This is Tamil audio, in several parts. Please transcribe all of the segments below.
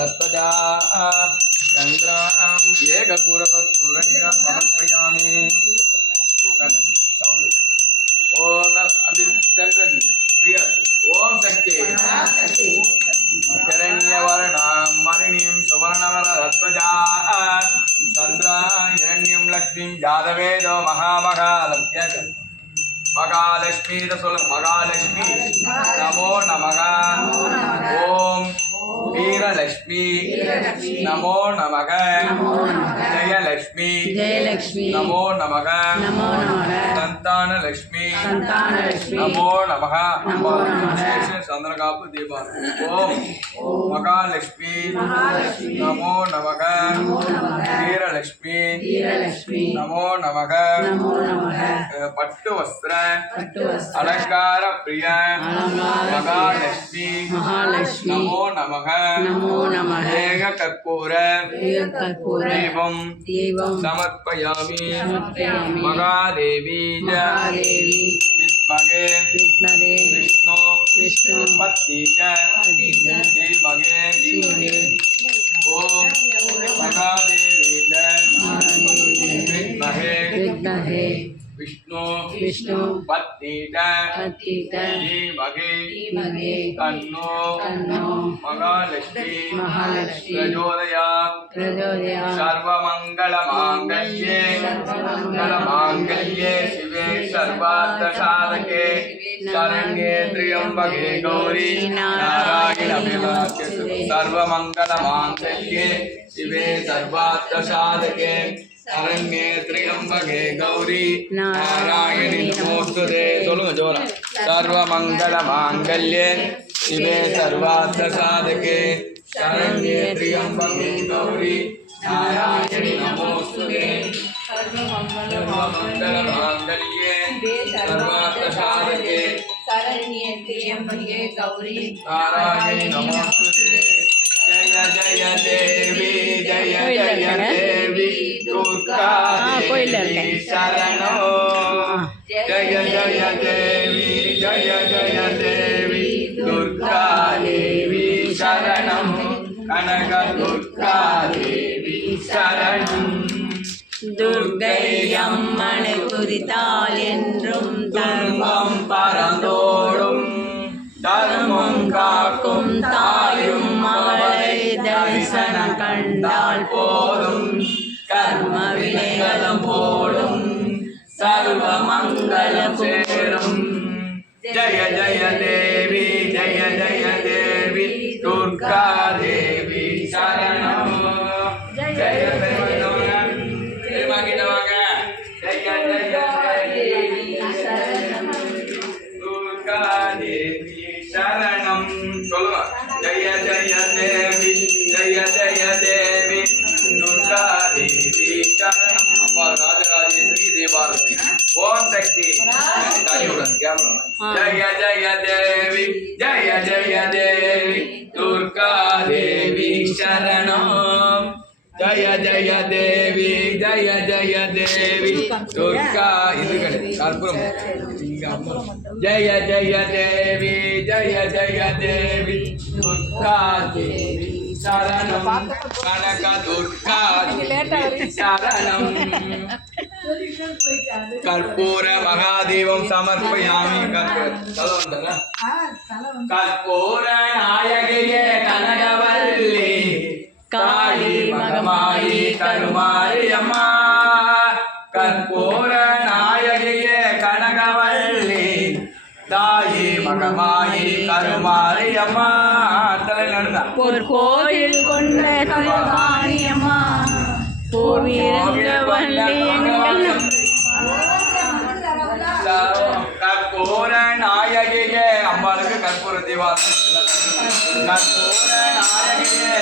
रत्वजा चंद्रां एकपूरपूरण्यं समर्पयामि ओम अभी सेंटर क्लियर ओम शक्ति हिरण्यवर्णां मणिं सुवर्णवरध्वजा चंद्रां हिरण्यं लक्ष्मीं जातवेदो महामहालक्ष्मी महालक्ष्मी महालक्ष्मी नमो नमः ओम वीरलक्ष्मी नमो नमः जयलक्ष्मी नमो नमः संतान लक्ष्मी नमो नमः चंद्रकाप दीपा ओम महालक्ष्मी नमो नमः वीरलक्ष्मी नमो नमः पट्टु वस्त्र अलंकार प्रिय महालक्ष्मी नमो नमः एक कर्पूर दीपं समर्पयामि महादेवी विद्महे विष्णु पत्नी च धीमहि ओम महादेवी विद्महे विष्णु पत्नी च धीमहि तन्नो महालक्ष्मी प्रचोदयात् सर्वमंगलमांगल्ये शिवे सर्वार्थसाधके शरण्ये त्र्यंबके गौरी नारायणी सर्वमंगलमांगल्ये शिवे सर्वार्थसाधके शरण्ये त्र्यंबके गौरी नारायणी नमोस्तुते சொல்லுங்க ஜோரா सर्वमंगलमांगल्ये शिवे सर्वार्थसाधके शरण्ये त्र्यंबके गौरी नारायणी नमोस्तुते सर्वमंगलमांगल्ये सर्वार्थसाधके शरण्ये त्र्यंबके गौरी नारायणी नमोस्तुते जय जय देवी जय जय देवी दुर्गा देवी शरणो जय जय देवी जय जय देवी दुर्गा देवी शरणं कनक दुर्गा देवी शरणं दुर्गै अम्मனை குறித்தால் என்றும் தர்மம் பரந்தோடும் தர்மம் காக்கும் தாயும் அவளை தரிசனம் கண்டால் போதும் கர்ம வினைகளும் போடும் சர்வ மங்களம் சேரும் जय जय देवी जय जय देवी दुर्गा देवी शरणं जय जय देवी दुर्गा देवी शरणं चलो जय जय देवी जय जय देवी दुर्गा देवी शरणं अप्पा राजराजेश्वरी देवारती ओम शक्ति जय जय देवी जय जय देवी दुर्गा देवी शरणं जय जय देवी जय जय देवी दुर्गा जय जय देवी जय जय देवी दुर्गा देवी शरणं कनक दुर्गा देवी शरणं कर्पूर महादेवं समर्पयामि कर्पूर नायगिये कनकवल्ली काली मगमायी करुमारी अम्मा कर्पूर नायगिये कनकवल्ली தாயி மகமாயி கருமாரி அம்மா ஒரு கோயில் கொண்ட திருவாணியம்மா கற்பூர நாயகியே அம்பாளுக்கு கற்பூர தீபாவளி கற்பூர நாயகியே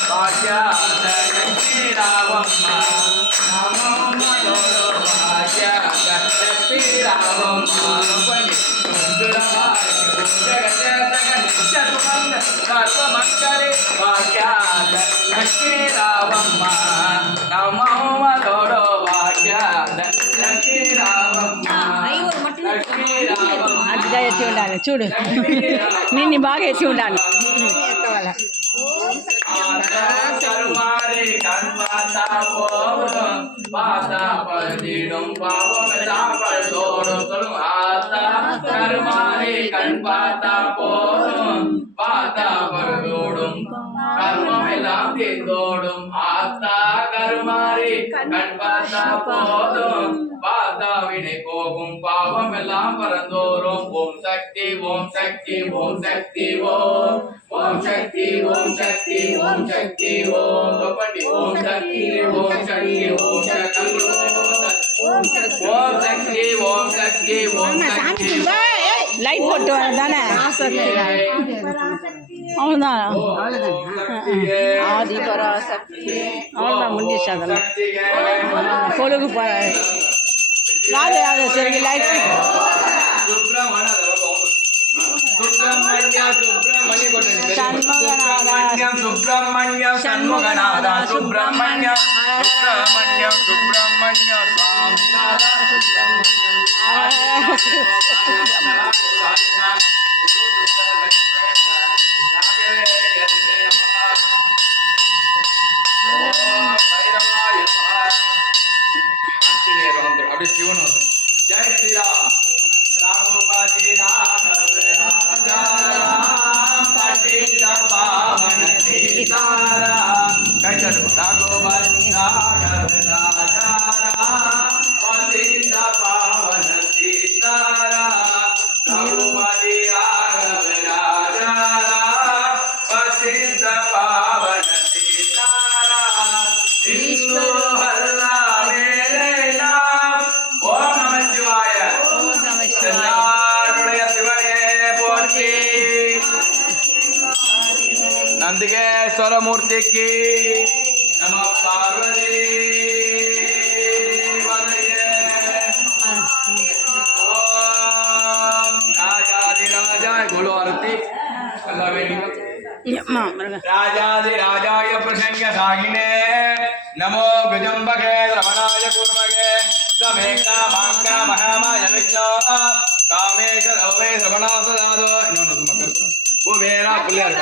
भाग्या லட்சுமி ராவம்மா நமோ மனோரோ பாக்யாத லட்சுமி ராவம்மா சர்வமங்கலே பாக்யாத லட்சுமி ராவம்மா நமோ மனோரோ பாக்யாத லட்சுமி రావమ్మా లక్ష్మీ రావమ్మా అదిగా ఎత్తి ఉండాలి చూడు నిన్ను బాగా ఎత్తి ఉండాలి கருமாரி கண்பாத்தா போடும் பாத்தா பதிடும் பாவமெல்லாம் பழுதோடும் சொல்லும் ஆத்தா கருமாரி கண் பார்த்தா போடும் பாத்தா பழுதோடும் கர்மமெல்லாம் தீர்ந்தோடும் ஆத்தா கருமாரி கண் பார்த்தா போதும் பாத்தா வினை போகும் பாவம் எல்லாம் பறந்தோறும் ஓம் சக்தி ஓம் சக்தி ஓம் சக்தி ஓம் ஓம் சக்தி ஓம் சக்தி ஓம் சக்தி ஓம் பண்டி ஓம் சக்தி ஓம் சக்தி ஓம் சக்தி ஓம் சக்தி ஓம் சக்தி ஓம் சக்தி லைட் போட்டு தானே அவ்வளோதான் ஆதி பராசக்தி அவ்வளோதான் முடிஞ்சிச்சு அதெல்லாம் பொழுது ராஜராஜேஸ்வரிக்கு லைட் சுப்பிரமணியம் சுப்பிரமணியம் சண்முகநாதா சுப்பிரமணியம் சுப்பிரமணியம் சுப்பிரமணியம் அப்படியே சிவன் வந்து ஜெய் ஸ்ரீராம் ராமோபாதி ராகவராஜாராம் பட்டித பாவன சீதாரா கைத்தட்டு ராகோபாதி ராகவராஜாராம் பட்டித பாவன சீதாரா ராகோபாதி ராகவராஜாராம் பட்டித பாவன சீதாரா இந்து ஹல்லா மேலே நாம் ஓம் நமச்சிவாய எல்லாருடைய சிவனே போற்றி நந்திகேஸ்வர மூர்த்திக்கு நம பார்வதி ஓம் ராஜாதிராஜாய குரு ஆரத்தி எல்லா வேண்டியும் राजाधिराजाय प्रसंज्ञसाहिने नमो गजम्बके रमणाय कुर्मगे समेका मांका महामाय विष्णो कामेश रवे श्रवणासदादो இன்னொன்னு மக்கள் குபேரா பிள்ளையார்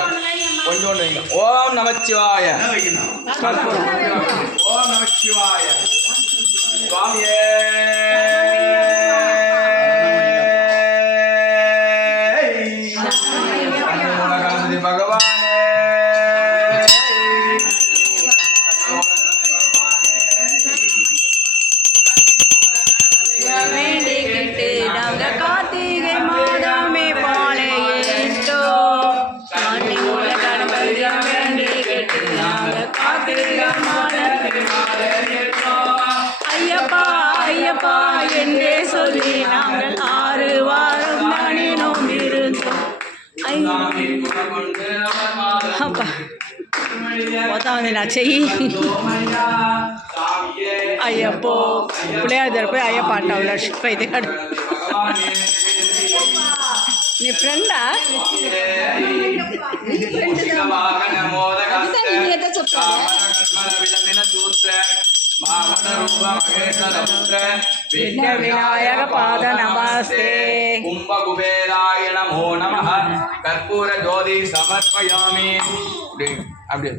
கொஞ்சோண்டு வைங்க ஓம் நமச்சிவாய ஓம் நமச்சிவாய சுவாமியே பகவான் வேண்டிக்கிட்டு நாங்க கார்த்திகை மாதமே பாளையிட்டோ சாந்தி மூல கணபதியா வேண்டிக்கிட்டு நாங்க கார்த்திகை மாதமே ஐயப்பா ஐயப்பா என்றே சொல்லி நாங்கள் 6 வாரம் நானினோம் இருந்தோம் அப்பா போதான் நான் செய் అయ్యప్పో పులిహార జరిపోయి అయ్యప్ప అంటావు లక్ష్మి అయితే నీ ఫ్రెండా వినాయక పాద నమస్తే కుంభకుబేరాయ నమో నమః కర్పూర జ్యోతి సమర్పయామి அப்படியே